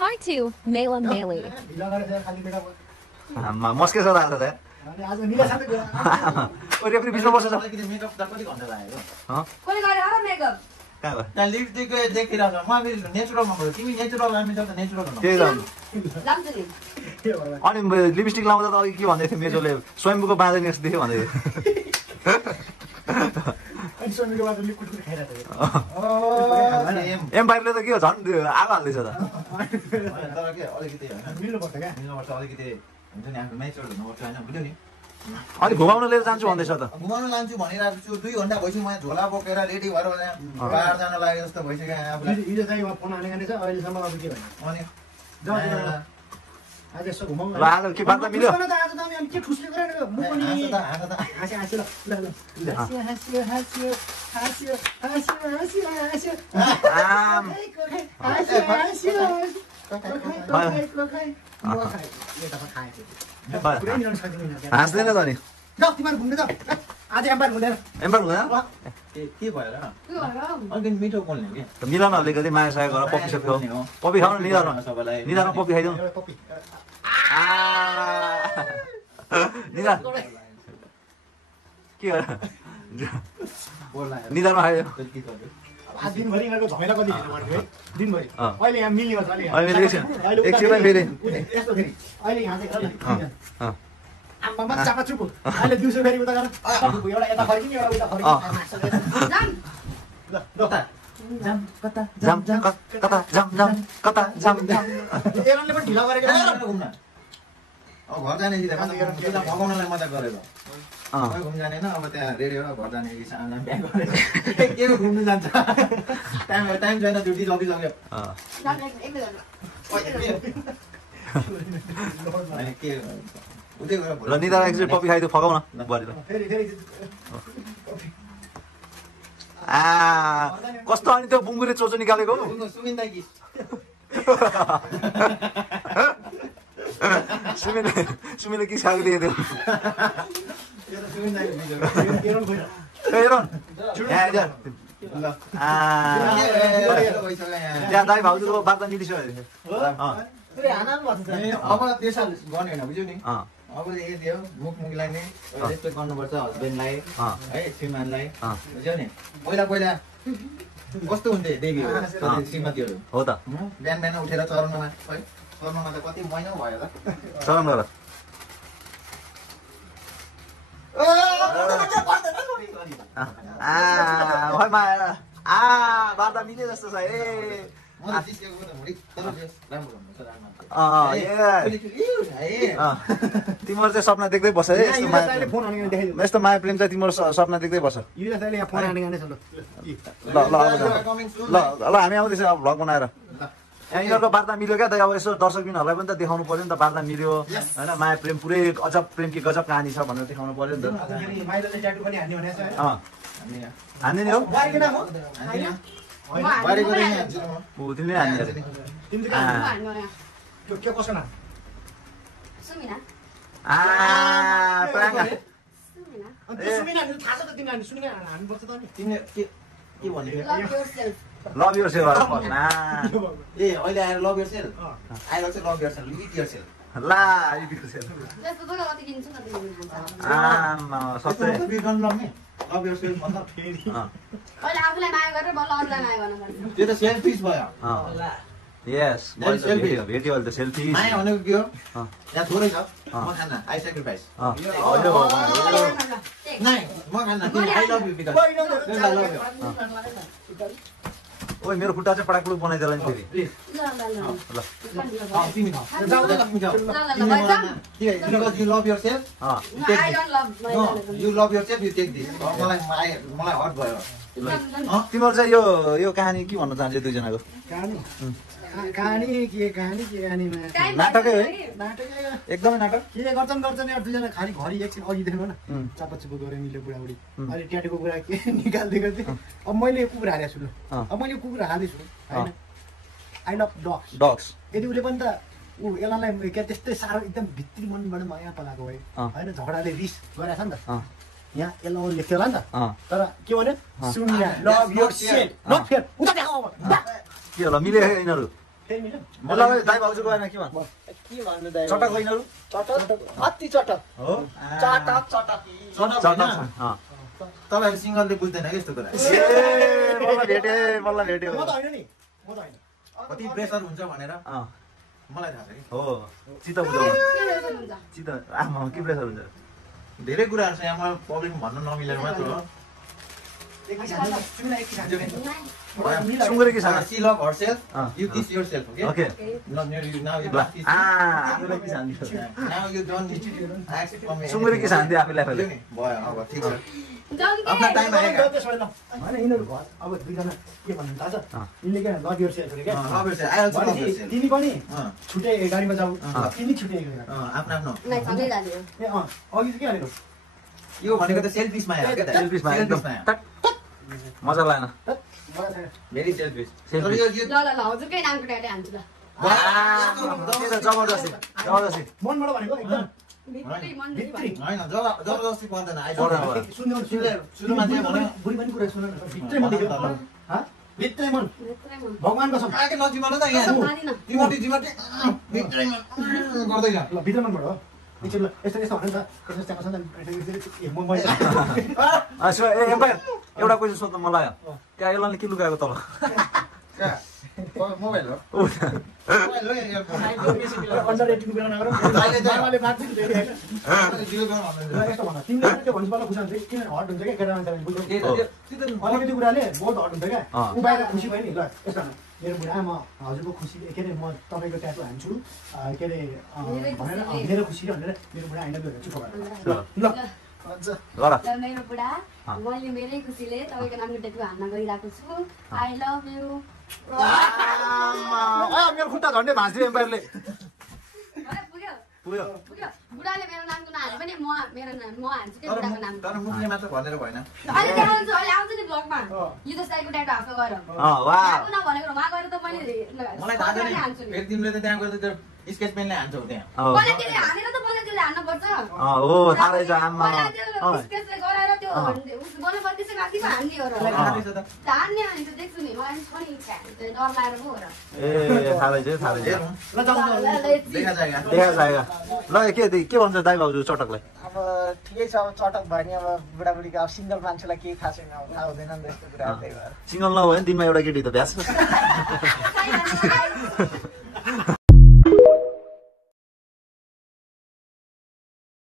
Part 2, Mela Melee. Maske छ आज त ओ रेफ्री बिचमा बसेछ अलिकति मेकअप त कति घन्टा लाग्यो कसले गरे होला मेकअप कहाँ गयो त्यहाँ लिपस्टिक देखिरहेको छ म फेरि नेचुरलमा गयो तिमी नेचुरल हामी त नेचुरल हुनु त्यही त जान्छु नि अनि लिपस्टिक लाउँदा त अघि के भन्दै थियो मेजोले स्वयम्भूको बाँधे नेक्स्ट देख्यो भन्दै थियो अनि सोनीको बाटो लिक्विड खाइरहेको एम्पायरले त के हो झन् आगो हाल्दैछ त तर के अलिकति होइन मिल्नुपर्छ क्या मिल्नुपर्छ अलिकति हुन्छ नि आफ्नो नेचुरल हुनुपर्छ होइन बुझ्यौ नि अनि घुमाउन लिएर जान्छु भन्दैछ त घुमाउन लान्छु भनिरहेको छु 2 घन्टा भइसक्यो म झोला बोकेर रेडी भएर बाहिर जान लाग्यो जस्तो भइसक्यो आफूलाई हिजो चाहिँ फोन हानेको रहेछ अहिलेसम्म अब के भयो अनि आज यसो घुमाउँ ल आज के बात मिल्यो आज त हामी के ठुस्ले गरेर म पनि हाँसे हाँसे ल ल हाँस्यो हाँस्यो हाँस्यो हाँस्यो हाँस्यो हाँस्यो हाँस्यो आम हाँस्यो हाँस्यो हाँस्दैन त नि ल तिमीहरू घुम्ने त आज एम्पायर घुम्दैन एम्पायर हुँदैन के भयो र अलिकति मिठो बोल्ने के त मिलाउन अलिकति माया साया गरेर पपी सक्यो पपी खाउन निधारमा सबैलाई निधारमा पपी खाइदिउँ निधार के हो निधारमा खाइदिउँ आज दिनभरि यिनीहरूको झमेला कति हेर्नु पर्यो है दिनभरि अहिले यहाँ मिल्ने गर्छ अहिले एकछिन फेरि यस्तो फेरि अहिले यहाँ चाहिँ आम्मामा चापा चुप अहिले दिउँसो फेरि उता गरेर एउटा यता फर्किने एउटा उता फर्किने कता जाम कता जाम जाम कता जाम जाम एरनले पनि ढिला गरेको घुम्न अब घर जाने सिधा भगाउनलाई मजाक गरेको घुम्नु जाने होइन अब त्यहाँ रेडी हो घर जाने कि सानो बिहा गरेर के घुम्नु जान्छ टाइम छैन ड्युटी सकिसक्यो के उतै गएर ल निधार एकचोटि पपी खाइदियो फकाउ न बुहारीलाई फेरि फेरि कस्तो अनि त्यो बुङ्गुरे चोचो निकालेको सुमिन्दा कि सुमिले के खाएको देखेको थियो सुमिन्दा त्यहाँ दाइ भाउजूको बात मिलिसक्यो अब त्यसो गर्ने होइन बुझ्यौ नि अब यति हो मुखलाई नै रेस्पेक्ट गर्नुपर्छ हस्बेन्डलाई है श्रीमानलाई बुझ्यौ नि पहिला पहिला कस्तो हुन्थे देवीहरू श्रीमतीहरू हो त बिहान बिहान उठेर चरनमा त कति महिना भयो त चलाउनु गर बार्ता मिले जस्तो छ तिम्रो चाहिँ सपना देख्दै बस्छ है यस्तो माया प्रेम चाहिँ तिम्रो सपना देख्दै बस्छ ल हामी आउँदैछ अब भ्लग बनाएर यहाँ यिनीहरूको वार्ता मिल्यो क्या त अब यसो दर्शकबिनहरूलाई पनि त देखाउनु पर्यो नि त वार्ता मिल्यो होइन माया प्रेम पुरै गजब प्रेम कि गजब कहानी छ भनेर देखाउनु पर्यो नि त हान्ने नि हो तिमीले हान्ने लभ योर सेल्फ ए अहिले आएर लभ योर सेल्फ आएर चाहिँ love yourself live yourself ला सबै लभ योर सेल्फ मतलब अहिले आफूलाई माया गरेर बल्ल अरूलाई माया गर्न पर्छ त्यो त सेल्फिस भयो यस भेट्यो अहिले त सेल्फी माया भनेको के हो यहाँ थोरै छ म खान्न आई सेक्रिफाइस नै म खान्न आई लभ यु बिकज ओइ मेरो खुट्टा चाहिँ पडाकुडुक बनाइदिएला नि फेरि because you love yourself you love yourself you take this मलाई हट भयो तिमीहरू चाहिँ यो कहानी के भन्न चाहन्छ दुईजनाको कहानी नाटकै है नाटकै एकदमै नाटक के गर्छन् यार दुईजना खालि घरि एकछिन अघि देख्नु न चापाचुपो गरे मिल्यो बुढाबुढी अहिले ट्याटोको कुरा के निकालिदिएको थिएँ अब मैले कुकुर हालेको छु ल अब मैले कुकुर हाल्दैछु होइन आई लभ डग्स यदि उसले पनि त ऊ यसलाई क्या त्यस्तै साह्रो एकदम भित्री मनबाट माया पलाएको भए होइन झगडाले रिस गरेको छ नि त यहाँ यसलाई अरू लेख्थ्यो होला नि त तर के भन्यो सुन्या love yourself not fair उता देखाऊ के होला मिले यिनीहरू फेरि मिल्यो ल दाइ भाउजू गएन के भन्नु के भन्नु दाइ चटक गइनहरु चटक अति चटक हो चटक चटक चटक तपाईँहरू सिङ्गलले बुझ्दैन कि यस्तो कुरा ए बल्ल भेट्यो म त होइन नि म त होइन कति प्रेसर हुन्छ भनेर मलाई थाहा छ कि हो चित्त बुझाउनु के रहेछ हुन्छ चित्त आमा के प्रेसर हुन्छ धेरै कुराहरू छ यहाँ मलाई प्रब्लम भन्नु नमिलेर मात्र हो सुँगुरे के छ She love herself, you kiss yourself, okay? Okay Now you don't kiss आफूलाई के शान्ति Now you don't ask for me. सुँगुरे के शान्ति आफूलाई आफूले भयो अब ठिक छ जाऊ आफ्नो टाइम आएको होइन यिनीहरू घर अब दुईजना के भन्नु थाहा छ यिनले क्या लभ योर सेल्फ क्या love yourself. I also love भनेपछि yourself. तिमी पनि अँ, छुट्टै गाडीमा जाऊ तिमी छुट्टै आफ्नो आफ्नो नाइ सँगै जाने हो ए अघि चाहिँ के भनेको यो भनेको त सेल्फिस माया हो क्या त सेल्फिसमा एकदम Selfish माया टक मजा लागेन मलाई छैन भेरी सेल्फिस Selfish. ल हजुरकै नामको ट्याटै हान्छु ल जबरजस्ती मनबाट भनेको एकदम भित्री मन भित्री होइन जबरजस्ती पर्दैन पर्दैन। सुरुमा चाहिँ भन्यो बुढी पनि कुरा सुन भित्रै मन देख्यो भित्रै मन भित्रै मन भगवान् कसम आके नजिमाउनु त यहाँ मानिन जिमाटी भित्रैमा गर्दै जा ल भित्र मनबाट हो एकछिन ल यस्तो यस्तो भन्नु नि त यस्तो त्यहाँ म एम्पायर एउटा क्वेसन सोध्नु मन लाग्यो त्यहाँ यसलाई के लुगाएको तल मोबाइल हो ऊ, मोबाइल हो यहाँ अन्डर 18 बेला नगर बाबाले माग्छ नि फेरि हैन जिरो गर्न भन्दैन यस्तो भन्न तिमीले पनि त्यो भन्नु पर्ला खुसी हुन्छ किन हट हुन्छ क्या केटा मान्छेले बुझ्नु अलिकति कुराले बहुत हट हुन्छ क्या ऊ बाहिर खुसी भयो नि ल यस्तो भन्न मेरो बुढा म हजुरको खुसी के अरे म तपाईँको ट्याटु हान्छु के अरे भनेर मेरो खुसी भनेर मेरो बुढा आइना गएर चुप भएर ल गर ल मेरो बुढा मैले मेरै खुसीले तपाईँको नामको ट्याटु हान्न गइरहेको छु आई लभ यु मेरो खुट्टा झन्डै भाँच्दियो एम्पायरले पुग्यो पुग्यो पुग्यो बुढाले मेरो नामको नहाले पनि म हान्छु क्या बुढाको नाम तर मुखले मात्र भनेर भएन अहिले देखाउँछु अहिले आउँछ नि ब्लगमा यो त स्टाइलको ट्याटु आफ्नो गएर वाह आएको नभनेको वहाँ गएर त मैले मलाई थाहा छैन हान्छु नि फेरि तिमीले त त्यहाँ गएर त स्केच पेनले हान्छौ त्यहाँ पहिला त्यसले हानेर त पहिला त्यसले हान्नुपर्छ हो थाहा रहेछ आमा पहिला त्यो स्केचले गराएर त्यो बनाउनु त्यसै माथि पो हान्ने हो र हान्ने भने त देख्छु नि मलाई पनि इच्छा डर लागेर पो हो र ए थाहा रहेछ ल जाऊ देखा जाएगा देखा जाएगा ल के भन्छ दाइ भाउजू चटकलाई अब ठिकै छ अब चटक भयो नि अब बुढाबुढीको अब सिङ्गल मान्छेलाई केही थाहा छैन अब थाहा हुँदैन नि त यस्तो कुरा त्यही भएर सिङ्गल नभयो भने दिनमा एउटा केटी त भ्यास छैन